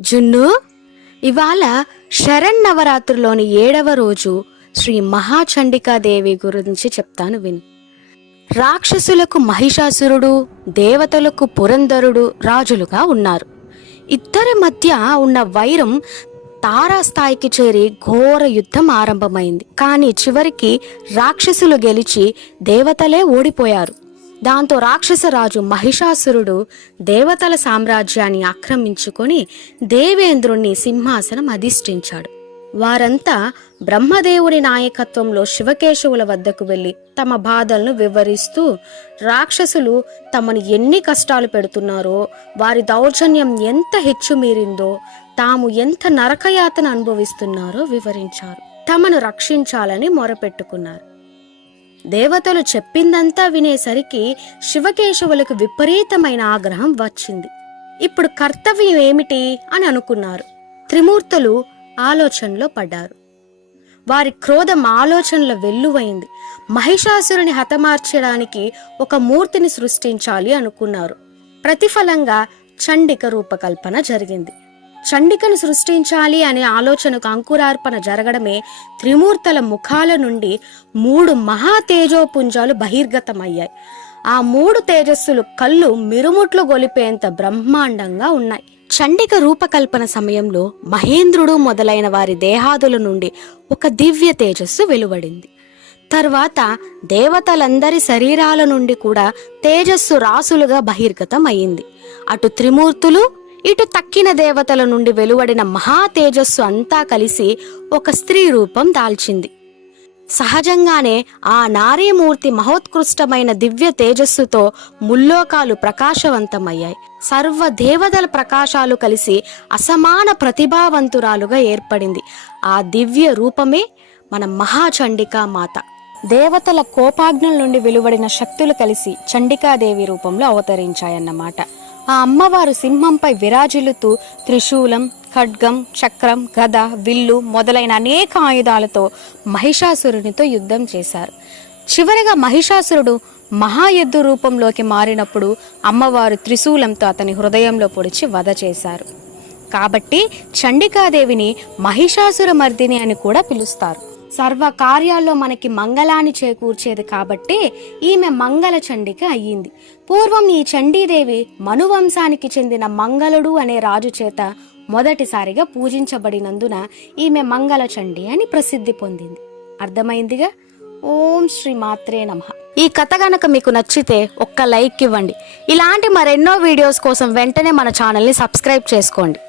జున్ను ఇవాళ శరన్నవరాత్రిలోని ఏడవ రోజు శ్రీ మహాచండికాదేవి గురించి చెప్తాను విను. రాక్షసులకు మహిషాసురుడు దేవతలకు పురంధరుడు రాజులుగా ఉన్నారు. ఇద్దరి మధ్య ఉన్న వైరం తారాస్థాయికి చేరి ఘోర యుద్ధం ఆరంభమైంది. కానీ చివరికి రాక్షసులు గెలిచి దేవతలే ఓడిపోయారు. దాంతో రాక్షసరాజు మహిషాసురుడు దేవతల సామ్రాజ్యాన్ని ఆక్రమించుకొని దేవేంద్రుణ్ణి సింహాసనం అధిష్ఠించాడు. వారంతా బ్రహ్మదేవుని నాయకత్వంలో శివకేశవుల వద్దకు వెళ్ళి తమ బాధలను వివరిస్తూ రాక్షసులు తమను ఎన్ని కష్టాలు పెడుతున్నారో వారి దౌర్జన్యం ఎంత హెచ్చుమీరిందో తాము ఎంత నరకయాతన అనుభవిస్తున్నారో వివరించారు. తమను రక్షించాలని మొరపెట్టుకున్నారు. దేవతలు చెప్పిందంతా వినేసరికి శివకేశవులకు విపరీతమైన ఆగ్రహం వచ్చింది. ఇప్పుడు కర్తవ్యం ఏమిటి అని అనుకున్నారు. త్రిమూర్తులు ఆలోచనలో పడ్డారు. వారి క్రోధం ఆలోచనల వెల్లువైంది. మహిషాసురుని హతమార్చడానికి ఒక మూర్తిని సృష్టించాలి అనుకున్నారు. ప్రతిఫలంగా చండిక రూపకల్పన జరిగింది. చండికను సృష్టించాలి అనే ఆలోచనకు అంకురార్పణ జరగడమే త్రిమూర్తుల ముఖాల నుండి మూడు మహా తేజోపుంజాలు బహిర్గతమయ్యాయి. ఆ మూడు తేజస్సులు కళ్ళు మిరుముట్లు గొలిపేంత బ్రహ్మాండంగా ఉన్నాయి. చండిక రూపకల్పన సమయంలో మహేంద్రుడు మొదలైన వారి దేహాదుల నుండి ఒక దివ్య తేజస్సు వెలువడింది. తర్వాత దేవతలందరి శరీరాల నుండి కూడా తేజస్సు రాసులుగా బహిర్గతం అయింది అటు త్రిమూర్తులు ఇటు తక్కిన దేవతల నుండి వెలువడిన మహా తేజస్సు అంతా కలిసి ఒక స్త్రీ రూపం దాల్చింది. సహజంగానే ఆ నారీమూర్తి మహోత్కృష్టమైన దివ్య తేజస్సుతో ముల్లోకాలు ప్రకాశవంతమయ్యాయి. సర్వ దేవతల ప్రకాశాలు కలిసి అసమాన ప్రతిభావంతురాలుగా ఏర్పడింది. ఆ దివ్య రూపమే మన మహాచండికా మాత. దేవతల కోపాగ్నుల నుండి వెలువడిన శక్తులు కలిసి చండికాదేవి రూపంలో అవతరించాయన్నమాట. ఆ అమ్మవారు సింహంపై విరాజిల్లుతూ త్రిశూలం ఖడ్గం చక్రం గద విల్లు మొదలైన అనేక ఆయుధాలతో మహిషాసురునితో యుద్ధం చేశారు. చివరిగా మహిషాసురుడు మహాయుద్ధ రూపంలోకి మారినప్పుడు అమ్మవారు త్రిశూలంతో అతని హృదయంలో పొడిచి వధ చేశారు. కాబట్టి చండికాదేవిని మహిషాసుర మర్దిని అని కూడా పిలుస్తారు. సర్వ కార్యాల్లో మనకి మంగళాన్ని చేకూర్చేది కాబట్టి ఈమె మంగళ చండిక అయ్యింది. పూర్వం ఈ చండీదేవి మనువంశానికి చెందిన మంగళుడు అనే రాజు చేత మొదటిసారిగా పూజించబడినందున ఈమె మంగళ చండి అని ప్రసిద్ధి పొందింది. అర్థమైందిగా? ఓం శ్రీ మాత్రే నమ. ఈ కథ గనక మీకు నచ్చితే ఒక్క లైక్ ఇవ్వండి. ఇలాంటి మరెన్నో వీడియోస్ కోసం వెంటనే మన ఛానల్ని సబ్స్క్రైబ్ చేసుకోండి.